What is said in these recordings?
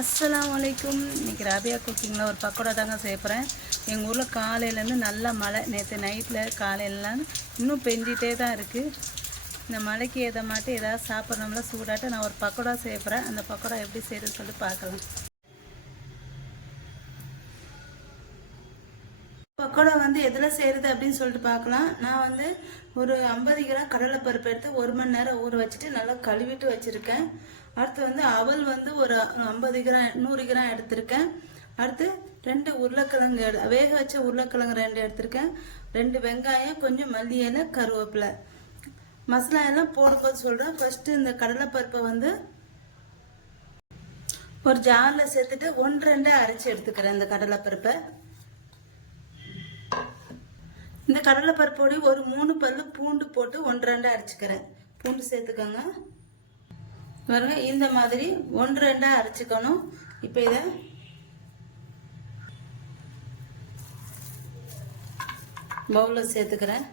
அஸ்ஸலாமு அலைக்கும். இன்றைக்கி ராபியா குக்கிங்கில் ஒரு பக்கோடா தாங்க செய்யப்படுறேன். எங்கள் ஊரில் காலையிலேருந்து நல்லா மழை. நேற்று நைட்டில் காலையிலலாம் இன்னும் பெஞ்சிட்டே தான் இருக்குது. இந்த மழைக்கு ஏற்ற மாட்டு ஏதாவது சாப்பிட்றோம்ல சூடாட்டு நான் ஒரு பக்கோடா செய்யப்படுறேன். அந்த பக்கோடா எப்படி செய்யுதுன்னு சொல்லி பார்க்கலாம். பக்கோடா எதில் செய்கிறது அப்படின்னு சொல்லிட்டு பார்க்கலாம். நான் ஒரு 50 கிராம் கடலைப்பருப்பு எடுத்து 1 மணி நேரம் ஊற வச்சுட்டு நல்லா கழுவிட்டு வச்சுருக்கேன். அடுத்து அவல் ஒரு 50 கிராம் 100 கிராம் எடுத்திருக்கேன். அடுத்து 2 உருளைக்கிழங்கு வேக வச்ச உருளைக்கிழங்கு 2 எடுத்திருக்கேன். 2 வெங்காயம், கொஞ்சம் மல்லி இலை, கருவேப்பிலை. மசாலா எல்லாம் போடும்போது சொல்கிறேன். ஃபஸ்ட்டு இந்த கடலைப்பருப்பை ஒரு ஜாரில் சேர்த்துட்டு 1-2 அரைச்சி எடுத்துக்கிறேன். இந்த கடலைப்பருப்பை இந்த கடலைப்பருப்போடி ஒரு 3 பல்லு பூண்டு போட்டு 1-2 அரைச்சிக்கிறேன். பூண்டு சேர்த்துக்கோங்க. பாருங்க, இந்த மாதிரி 1-2 அரைச்சிக்கணும். இப்போ இதை பவுலில் சேர்த்துக்கிறேன்.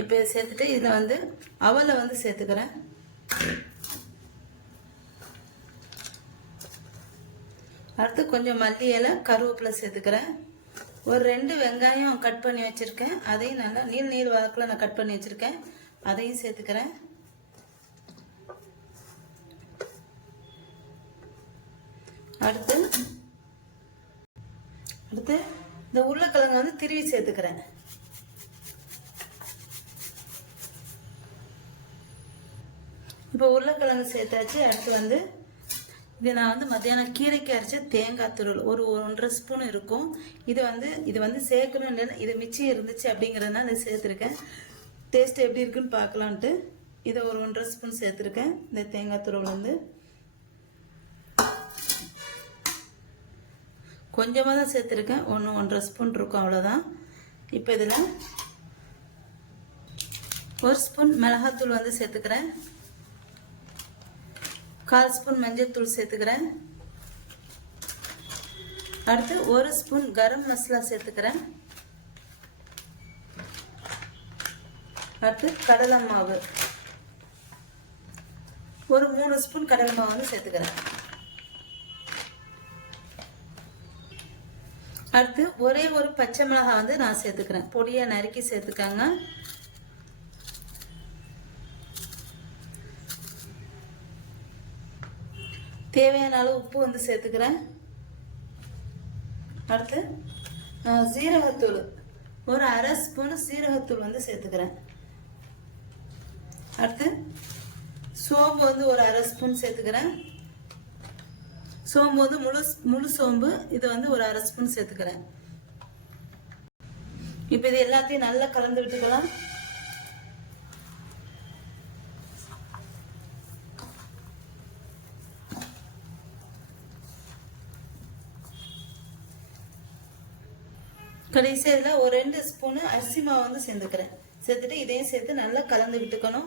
இப்போ சேர்த்துட்டு இதில் அவலை சேர்த்துக்கிறேன். அடுத்து கொஞ்சம் மல்லி இலை, கருவேப்பிலை சேர்த்துக்கிறேன். ஒரு 2 வெங்காயம் கட் பண்ணி வச்சுருக்கேன். அதையும் நல்லா நீள் வாக்கில் நான் கட் பண்ணி வச்சுருக்கேன். அதையும் சேர்த்துக்கிறேன். அடுத்து இந்த உருளைக்கிழங்கு திருவி சேர்த்துக்கிறேன். இப்போ உருளைக்கிழங்கு சேர்த்தாச்சு. அடுத்து இது நான் மத்தியானம் கீரைக்கு அரைச்ச தேங்காய் துருள் ஒரு 1.5 ஸ்பூன் இருக்கும். இது சேர்க்கணும் இல்லைன்னா இது மிச்சம் இருந்துச்சு அப்படிங்கிறதுனால இதை சேர்த்துருக்கேன். டேஸ்ட் எப்படி இருக்குன்னு பார்க்கலான்ட்டு இதை ஒரு 1.5 ஸ்பூன் சேர்த்துருக்கேன். இந்த தேங்காய் துருள் கொஞ்சமாக தான் சேர்த்துருக்கேன். 1-1.5 ஸ்பூன் இருக்கும், அவ்வளோதான். இப்போ இதில் 1 ஸ்பூன் மிளகாத்தூள் சேர்த்துக்கிறேன். 1/4 ஸ்பூன் மஞ்சள் தூள் சேர்த்துக்கிறேன். அடுத்து 1 ஸ்பூன் கரம் மசாலா சேர்த்துக்கிறேன். அடுத்து கடலை மாவு ஒரு 3 ஸ்பூன் கடலை மாவு சேர்த்துக்கிறேன். அடுத்து ஒரே ஒரு பச்சை மிளகாய் நான் சேர்த்துக்கிறேன். பொடியாக நறுக்கி சேர்த்துக்காங்க. தேவையான அளவு உப்பு சேர்த்துக்கிறேன். அடுத்து சீரகத்தூள் ஒரு 1/2 ஸ்பூன் சீரகத்தூள் சேர்த்துக்கிறேன். அடுத்து சோம்பு ஒரு 1/2 ஸ்பூன் சேர்த்துக்கிறேன். சோம்பு முழு சோம்பு இது ஒரு 1/2 ஸ்பூன் சேர்த்துக்கிறேன். இப்போ இது எல்லாத்தையும் நல்லா கலந்து விட்டுக்கலாம். கடைசியில் ஒரு 2 ஸ்பூனு அரிசி மாவு சேர்த்துக்கிறேன். சேர்த்துட்டு இதையும் சேர்த்து நல்லா கலந்து விட்டுக்கணும்.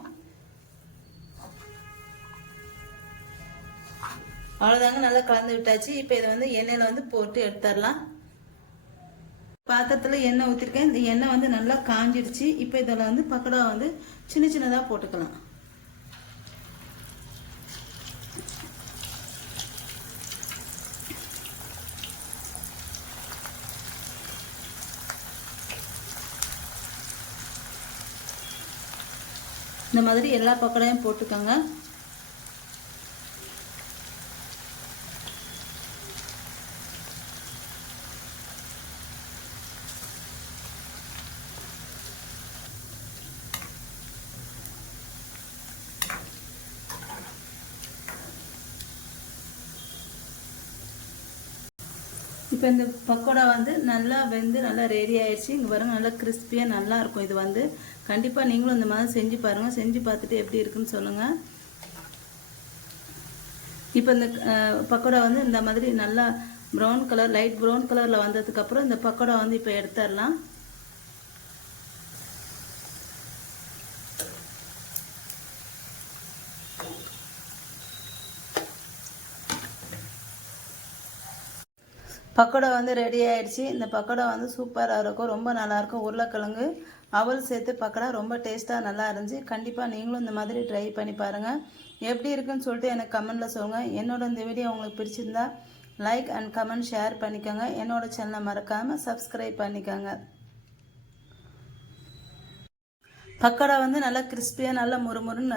அவ்வளோதாங்க, நல்லா கலந்து விட்டாச்சு. இப்போ இதை எண்ணெயில் போட்டு எடுத்துடலாம். பாத்திரத்தில் எண்ணெய் ஊற்றிருக்கேன். இந்த எண்ணெய் நல்லா காஞ்சிடுச்சு. இப்போ இதில் பக்கோடா சின்ன சின்னதாக போட்டுக்கலாம். இந்த மாதிரி எல்லா பக்கோடையும் போட்டுக்கோங்க. இப்போ இந்த பக்கோடா நல்லா வெந்து நல்லா ரெடி ஆயிடுச்சு. இங்கே பாருங்க, நல்லா கிறிஸ்பியாக நல்லா இருக்கும். இது கண்டிப்பாக நீங்களும் இந்த மாதிரி செஞ்சு பாருங்கள். செஞ்சு பார்த்துட்டு எப்படி இருக்குன்னு சொல்லுங்கள். இப்போ இந்த பக்கோடா இந்த மாதிரி நல்லா ப்ரௌன் கலர், லைட் ப்ரௌன் கலரில் வந்ததுக்கப்புறம் இந்த பக்கோடா இப்போ எடுத்துடலாம். பக்கோடா ரெடி ஆயிடுச்சு. இந்த பக்கோடா சூப்பராக இருக்கும், ரொம்ப நல்லாயிருக்கும். உருளைக்கிழங்கு அவல் சேர்த்து பக்கோடா ரொம்ப டேஸ்ட்டாக நல்லா இருந்துச்சு. கண்டிப்பாக நீங்களும் இந்த மாதிரி ட்ரை பண்ணி பாருங்கள். எப்படி இருக்குன்னு சொல்லிட்டு எனக்கு கமெண்ட்டில் சொல்லுங்கள். என்னோட இந்த வீடியோ உங்களுக்கு பிடிச்சிருந்தா லைக் அண்ட் கமெண்ட் ஷேர் பண்ணிக்கோங்க. என்னோட சேனலை மறக்காமல் சப்ஸ்கிரைப் பண்ணிக்கோங்க. பக்கோடா வந்து நல்லா கிறிஸ்பியாக நல்லா முறுமுறுன்னு